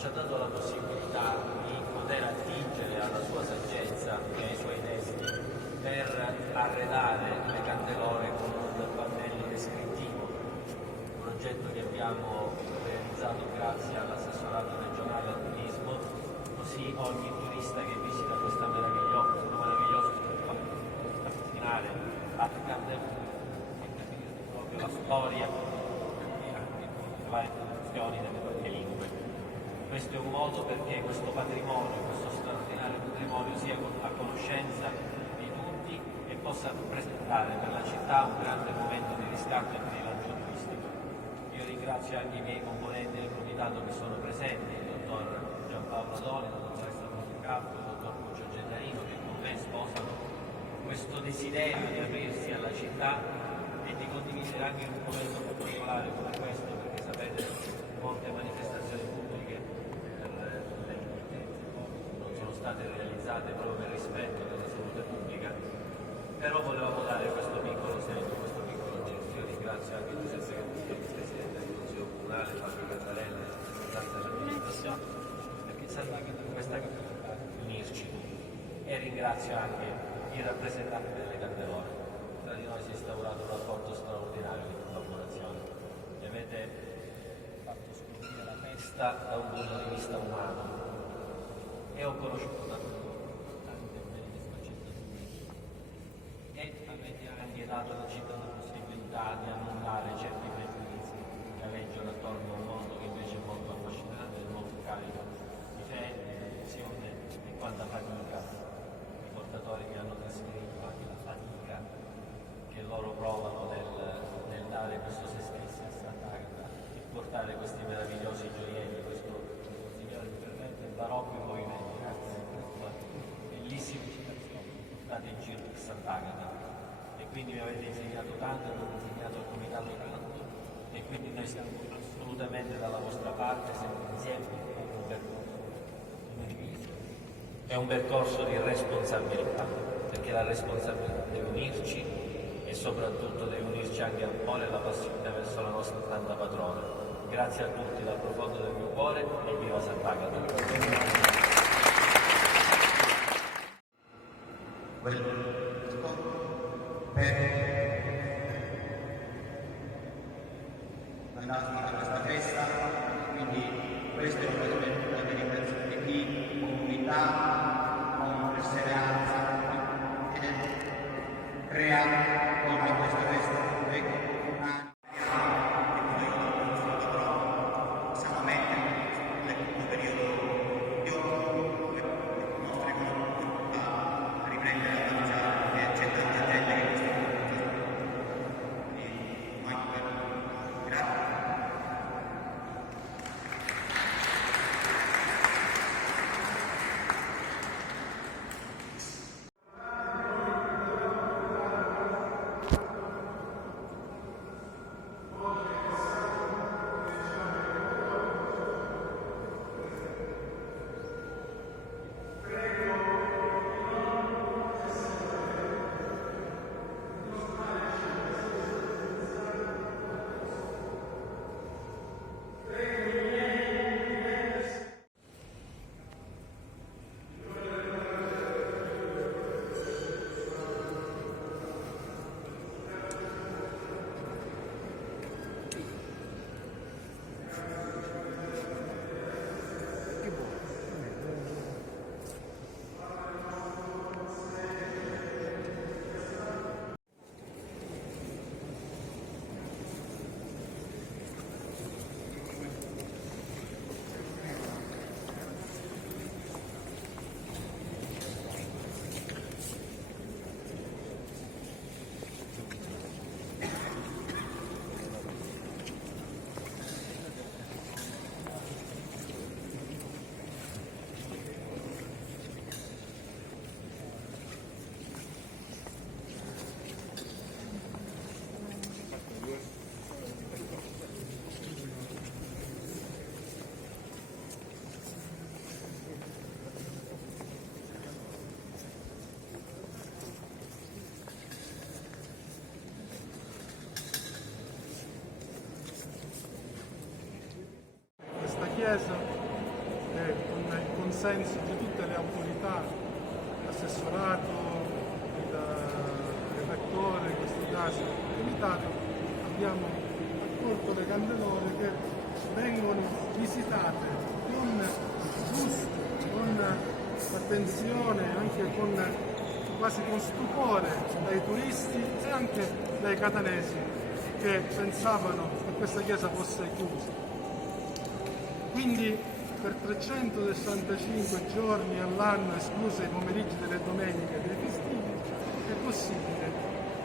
ci ha dato la possibilità di poter attingere alla sua saggezza e ai suoi testi per arredare le candelore con un pannello descrittivo, un progetto che abbiamo realizzato grazie all'assessorato regionale al turismo, così ogni turista che visita questo meraviglioso finale a candelore e capire proprio la storia e anche le varie traduzioni delle varie lingue. Questo è un modo perché questo patrimonio, questo straordinario patrimonio sia a conoscenza di tutti e possa rappresentare per la città un grande momento di riscatto e di rilancio turistico. Io ringrazio anche i miei componenti del comitato che sono presenti, il dottor Giampaolo Adoni, la dottoressa Montecalco, il dottor Lucio Gennarino, che con me sposano questo desiderio di aprirsi alla città e di condividere anche in un momento particolare come questo, perché sapete molte manifestazioni pubbliche per le non sono state realizzate proprio per rispetto della salute pubblica, però volevamo dare questo piccolo segno, questo piccolo gesto. Io ringrazio anche Giuseppe Gatti, il Presidente del Consiglio Comunale, Fabio Cantarella, il rappresentante dell'amministrazione, perché serve anche per questa capacità di unirci, e ringrazio anche i rappresentanti delle candelore. Tra di noi si è instaurato un rapporto straordinario di collaborazione e avete fatto scoprire la festa da un punto di vista umano, e ho conosciuto tante belle sfaccettature e avete anche dato alla città la possibilità di annullare certi pregiudizi che aleggiano attorno a un mondo che invece è molto affascinante e molto carico di fede, di devozione e quanta fatica. I portatori mi hanno trascritto anche la fatica che loro provano nel dare questo se stessi a Sant'Agata e portare questi meravigliosi gioielli, questo signore intervento barocco in movimento, grazie a questa bellissima citazione portate in giro per Sant'Agata. E quindi mi avete insegnato tanto, avete insegnato al comitato tanto, e quindi noi siamo assolutamente dalla vostra parte, siamo insieme in un percorso condiviso. È un percorso di responsabilità, perché la responsabilità deve unirci e soprattutto deve unirci anche l'amore e la passione verso la nostra santa patrona. Grazie a tutti dal profondo del mio cuore e viva Sant'Agata. Andati a questa festa, quindi questo è un elemento di ringraziare di comunità, con perseveranza, e crea con questa festa siamo meglio nel periodo di oro, le nostre comunità riprendere a mangiare e c'è tanta gente che sta grazie. Chiesa consenso di tutte le autorità, l'assessorato, il rettore, in questo caso il comitato, abbiamo accolto le candelore che vengono visitate con gusto, con attenzione, anche quasi con stupore dai turisti e anche dai catanesi che pensavano che questa chiesa fosse chiusa. Quindi per 365 giorni all'anno, escluse i pomeriggi delle domeniche e dei festivi, è possibile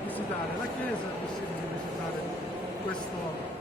visitare la chiesa, è possibile visitare questo